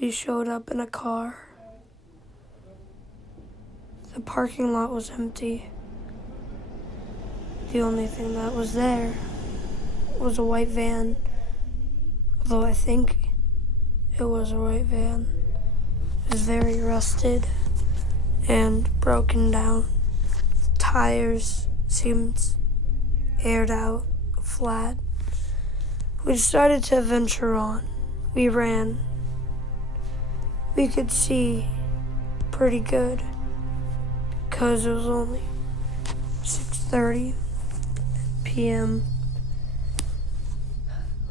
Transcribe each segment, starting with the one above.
We showed up in a car. The parking lot was empty. The only thing that was there was a white van, although I think it was a white van. It was very rusted and broken down. Tires seemed aired out, flat. We decided to venture on. We ran. We could see pretty good because it was only 6:30 p.m.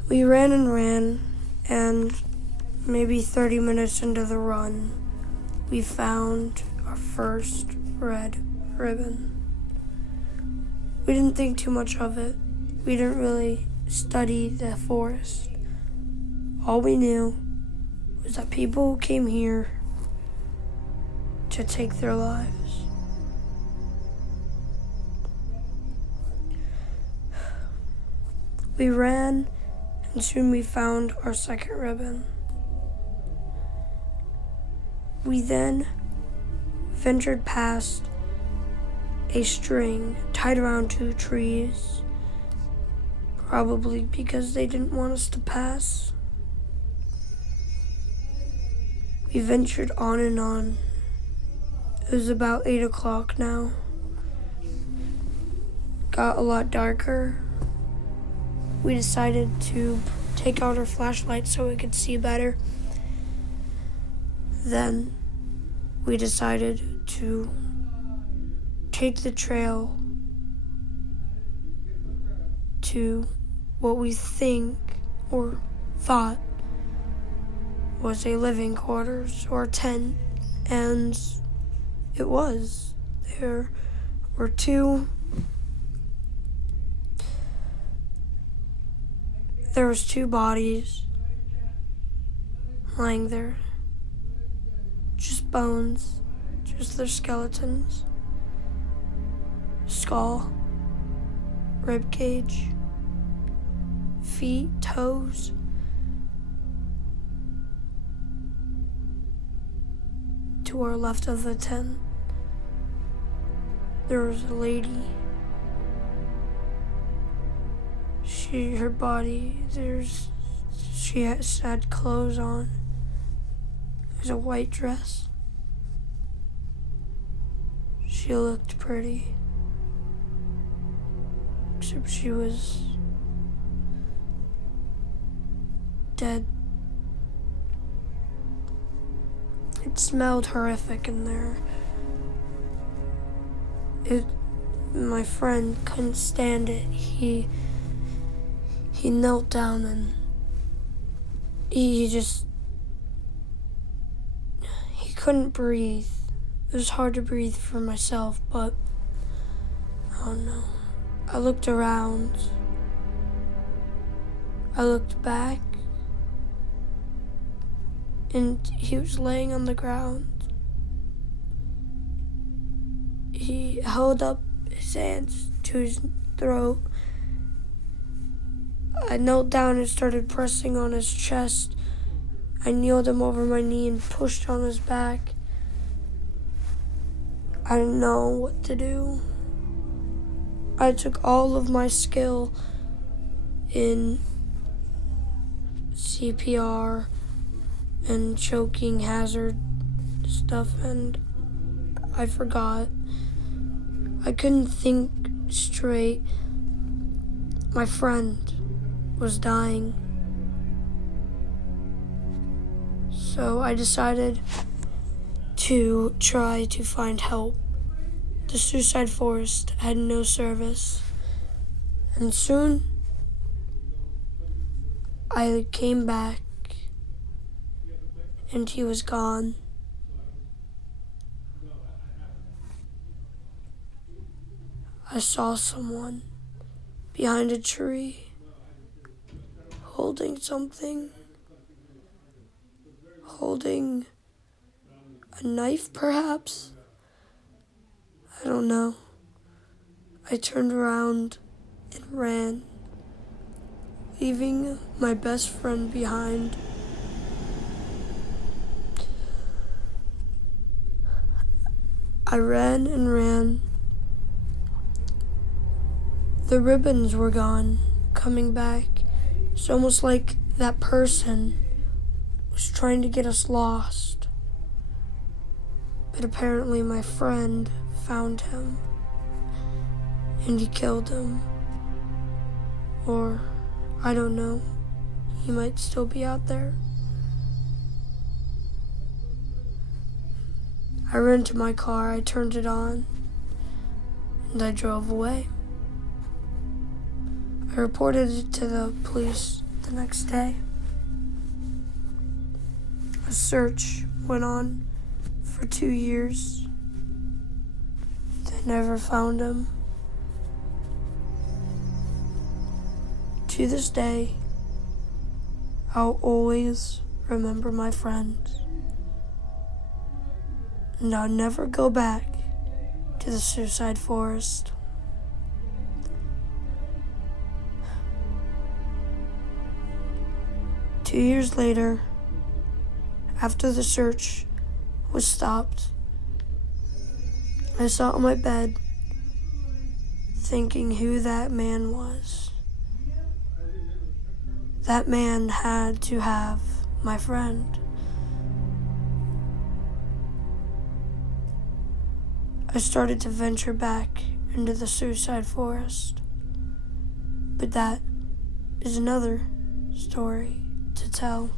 We ran, and maybe 30 minutes into the run, we found our first red ribbon. We didn't think too much of it. We didn't really study the forest. All we knew was that people came here to take their lives. We ran, and soon we found our second ribbon. We then ventured past a string tied around two trees, probably because they didn't want us to pass. We ventured on and on. It was about 8 o'clock now. Got a lot darker. We decided to take out our flashlights so we could see better. Then we decided to take the trail to what we think or thought was a living quarters or tent, and it was. There were two bodies lying there. Just bones, just their skeletons. Skull, rib cage, feet, toes. To our left of the tent, there was a lady. Her body, she had clothes on. It was a white dress. She looked pretty, except she was dead. It smelled horrific in there. My friend couldn't stand it. He knelt down and he couldn't breathe. It was hard to breathe for myself, but I don't know. I looked around. I looked back, and he was laying on the ground. He held up his hands to his throat. I knelt down and started pressing on his chest. I kneeled him over my knee and pushed on his back. I didn't know what to do. I took all of my skill in CPR and choking hazard stuff, and I forgot. I couldn't think straight. My friend was dying. So I decided to try to find help. The suicide forest had no service, and soon I came back and he was gone. I saw someone behind a tree holding something, holding a knife perhaps. I don't know. I turned around and ran, leaving my best friend behind. I ran and ran. The ribbons were gone, coming back. It's almost like that person was trying to get us lost. But apparently my friend found him, and he killed him. Or, I don't know, he might still be out there. I ran to my car, I turned it on, and I drove away. I reported it to the police the next day. A search went on for 2 years. They never found him. To this day, I'll always remember my friend. And I'll never go back to the suicide forest. Two years later, after the search was stopped, I sat on my bed thinking who that man was. That man had to have my friend. I started to venture back into the suicide forest, but that is another story to tell.